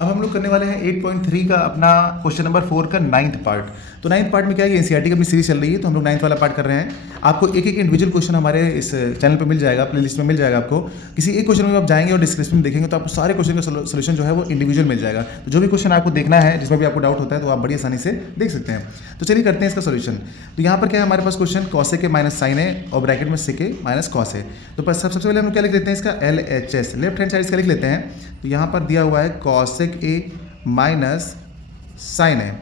अब हम लोग करने वाले हैं 8.3 का अपना क्वेश्चन नंबर 4 का 9th पार्ट। तो 9th पार्ट में क्या है, एनसीईआरटी की अपनी सीरीज चल रही है, तो हम लोग 9th वाला पार्ट कर रहे हैं। आपको एक एक इंडिविजुअल क्वेश्चन हमारे इस चैनल पे मिल जाएगा, प्ले लिस्ट में मिल जाएगा आपको। किसी एक क्वेश्चन में आप जाएंगे और डिस्क्रिप्शन में देखेंगे तो आपको सारे क्वेश्चन का सोल्यूशन जो है वो इंडिविजुअल मिल जाएगा। तो जो भी क्वेश्चन आपको देखना है, जिसमें भी आपको डाउट होता है, तो आप बड़ी आसानी से देख सकते हैं। तो चलिए करते हैं इसका सोल्यूशन। तो यहाँ पर क्या है हमारे पास क्वेश्चन कॉसेक के माइनस साइन है और ब्रैकेट में सेक के माइनस कॉस है। तो सबसे पहले हम क्या लिख लेते हैं, इसका LHS लेफ्ट हैंड साइड इसका लिख लेते हैं। तो यहाँ पर दिया हुआ है कॉसेक ए माइनस साइन है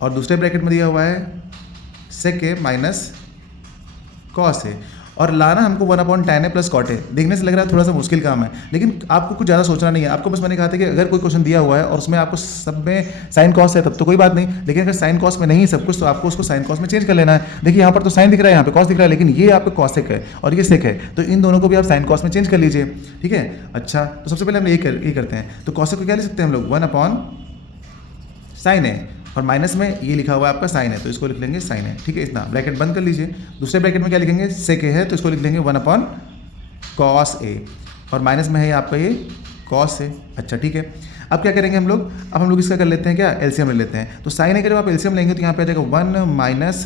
और दूसरे ब्रैकेट में दिया हुआ है सेक ए माइनस कॉस है, और लाना हमको 1/tan है प्लस कॉट है। देखने से लग रहा है थोड़ा सा मुश्किल काम है, लेकिन आपको कुछ ज़्यादा सोचना नहीं है। आपको बस मैंने कहा था कि अगर कोई क्वेश्चन दिया हुआ है और उसमें आपको सब में साइन कॉस है तब तो कोई बात नहीं, लेकिन अगर साइन कॉस में नहीं सब कुछ तो आपको उसको साइन कॉस में चेंज कर लेना है। देखिए यहाँ पर तो साइन दिख रहा है, यहाँ पे कॉस दिख रहा है, लेकिन ये आपका कॉसेक है और ये सेक है, तो इन दोनों को भी आप साइन कॉस में चेंज कर लीजिए। ठीक है, अच्छा तो सबसे पहले हम ये करते हैं। तो कॉसेक को क्या लिख सकते हैं हम लोग, 1/sin है, और माइनस में ये लिखा हुआ है आपका साइन है, तो इसको लिख लेंगे साइन है। ठीक है, इतना ब्रैकेट बंद कर लीजिए। दूसरे ब्रैकेट में क्या लिखेंगे, सेक है, तो इसको लिख लेंगे 1/cos a, और माइनस में है आपका ये cos है। अच्छा ठीक है, अब क्या करेंगे हम लोग, अब हम लोग इसका कर लेते हैं क्या, एलसीएम ले लेते हैं। तो साइन है कि जब आप एलसीएम लेंगे तो यहाँ पे आ जाएगा 1 माइनस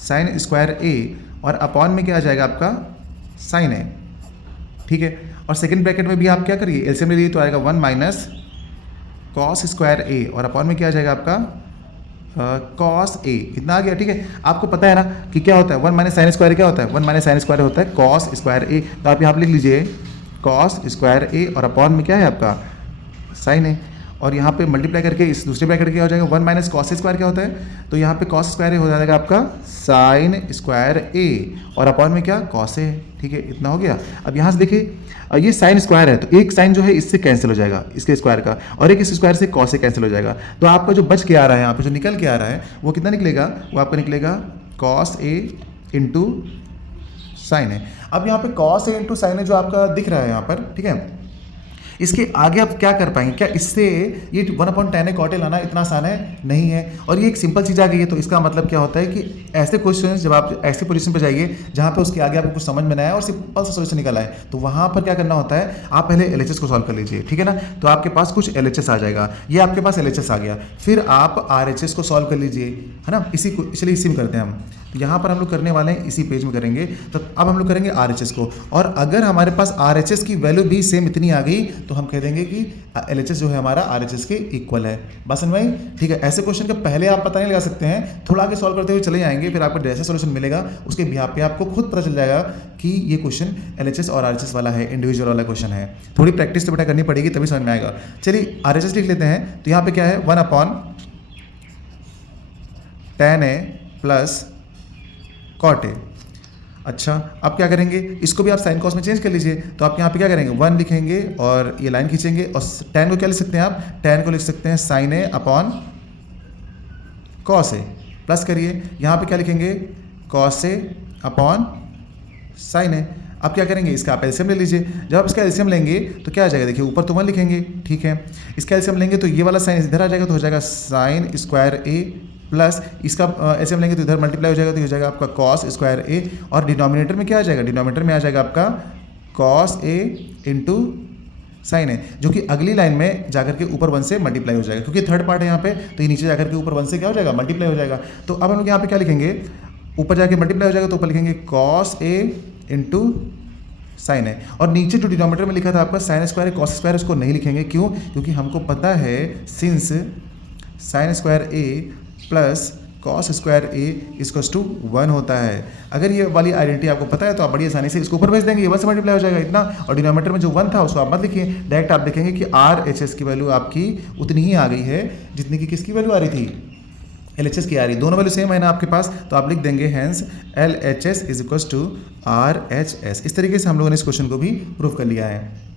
साइन स्क्वायर ए, और अपॉन में क्या आ जाएगा आपका साइन है। ठीक है, और सेकेंड ब्रैकेट में भी आप क्या करिए, एलसीएम ले लीजिए, तो आएगा 1 माइनस कॉस स्क्वायर ए, और अपॉन में क्या आ जाएगा आपका कॉस ए। इतना आ गया। ठीक है, आपको पता है ना कि क्या होता है 1 माइनस साइन स्क्वायर, क्या होता है 1 माइनस साइन स्क्वायर होता है कॉस स्क्वायर ए। तो आप यहाँ पर लिख लीजिए कॉस स्क्वायर ए, और अपॉन में क्या है आपका साइन है, और यहाँ पे मल्टीप्लाई करके इस दूसरे ब्रैकेट क्या हो जाएगा 1 माइनस कॉस स्क्वायर क्या होता है, तो यहाँ पे कॉस स्क्वायर हो जाएगा आपका साइन स्क्वायर ए, और अपॉन में क्या कॉस है। ठीक है, इतना हो गया। अब यहाँ से देखिए ये साइन स्क्वायर है, तो एक साइन जो है इससे कैंसिल हो जाएगा, इसके स्क्वायर का, और एक इस स्क्वायर से कॉस से कैंसिल हो जाएगा। तो आपका जो बच के आ रहा है यहाँ पे, जो निकल के आ रहा है वो कितना निकलेगा, वो आपका निकलेगा कॉस ए इंटू साइन है। अब यहाँ पे कॉस ए इंटू साइन है जो आपका दिख रहा है यहाँ पर। ठीक है, इसके आगे आप क्या कर पाएंगे, क्या इससे ये 1/tan है कॉट ए लाना इतना आसान है नहीं है, और ये एक सिंपल चीज़ आ गई है। तो इसका मतलब क्या होता है कि ऐसे क्वेश्चन जब आप ऐसे पोजीशन पे जाइए जहाँ पे उसके आगे आपको कुछ समझ में ना आए और सिंपल सा सोल्यूशन निकल आए, तो वहाँ पर क्या करना होता है, आप पहले LHS को सॉल्व कर लीजिए। ठीक है ना, तो आपके पास कुछ LHS आ जाएगा, ये आपके पास LHS आ गया, फिर आप RHS को सॉल्व कर लीजिए, है ना। इसी को चलिए इसी में करते हैं हम। तो यहाँ पर हम लोग करने वाले हैं इसी पेज में करेंगे। तो अब हम लोग करेंगे RHS को, और अगर हमारे पास RHS की वैल्यू भी सेम इतनी आ गई तो हम कह देंगे कि LHS जो है हमारा RHS के इक्वल है। बस समझ में आई? ठीक है, ऐसे क्वेश्चन का पहले आप पता नहीं लगा सकते हैं, थोड़ा आगे सॉल्व करते हुए चले जाएंगे, फिर आपको जैसे सोल्यूशन मिलेगा उसके बिहाफ पे आपको खुद पता चल जाएगा कि ये क्वेश्चन LHS और RHS वाला है, इंडिविजुअल वाला क्वेश्चन है। थोड़ी प्रैक्टिस तो बेटा करनी पड़ेगी तभी समझ में आएगा। चलिए RHS लिख लेते हैं। तो यहाँ पे क्या है 1/tan a plus cot A. अच्छा, अब क्या करेंगे, इसको भी आप साइन कॉस में चेंज कर लीजिए। तो आप यहाँ पे क्या करेंगे 1 लिखेंगे और ये लाइन खींचेंगे, और tan को क्या लिख सकते हैं आप, tan को लिख सकते हैं sign A upon cos A, plus करिए यहाँ पे क्या लिखेंगे कॉस ए अपॉन साइन ए। अब क्या करेंगे, इसका आप एलसीएम ले लीजिए। जब आप इसका एलसीएम लेंगे तो क्या आ जाएगा, देखिए ऊपर तो 1 लिखेंगे, ठीक है, इसका एलसीएम लेंगे तो ये वाला साइन इधर आ जाएगा, तो हो जाएगा साइन स्क्वायर ए, प्लस इसका एलसीएम लेंगे तो इधर मल्टीप्लाई हो जाएगा, तो हो जाएगा आपका कॉस स्क्वायर ए, और डिनोमिनेटर में क्या आ जाएगा, डिनोमिनेटर में आ जाएगा आपका कॉस ए इंटू साइन है, जो कि अगली लाइन में जाकर के ऊपर 1 से मल्टीप्लाई हो जाएगा, क्योंकि थर्ड पार्ट है यहाँ पे, तो ये नीचे जाकर के ऊपर 1 से क्या हो जाएगा, मल्टीप्लाई हो जाएगा। तो अब हम लोग यहाँ पे क्या लिखेंगे, ऊपर जाके मल्टीप्लाई हो जाएगा तो ऊपर लिखेंगे कॉस ए इंटू साइन है, और नीचे जो डिनोमिनेटर में लिखा था आपका साइन स्क्वायर है कॉस स्क्वायर, उसको नहीं लिखेंगे। क्यों, क्योंकि हमको पता है since sine square A plus cos square A equals to 1 होता है। अगर ये वाली आइडेंटिटी आपको पता है तो आप बड़ी आसानी से इसको ऊपर भेज देंगे, ये 1 से मल्टीप्लाई हो जाएगा इतना, और डिनोमिनेटर में जो 1 था उसको आप मत लिखिए, डायरेक्ट आप देखेंगे कि RHS की वैल्यू आपकी उतनी ही आ गई है जितनी की किसकी वैल्यू आ रही थी, LHS की आ रही, दोनों वैल्यू सेम है ना आपके पास, तो आप लिख देंगे hence LHS is equals to RHS। इस तरीके से हम लोगों ने इस क्वेश्चन को भी प्रूव कर लिया है।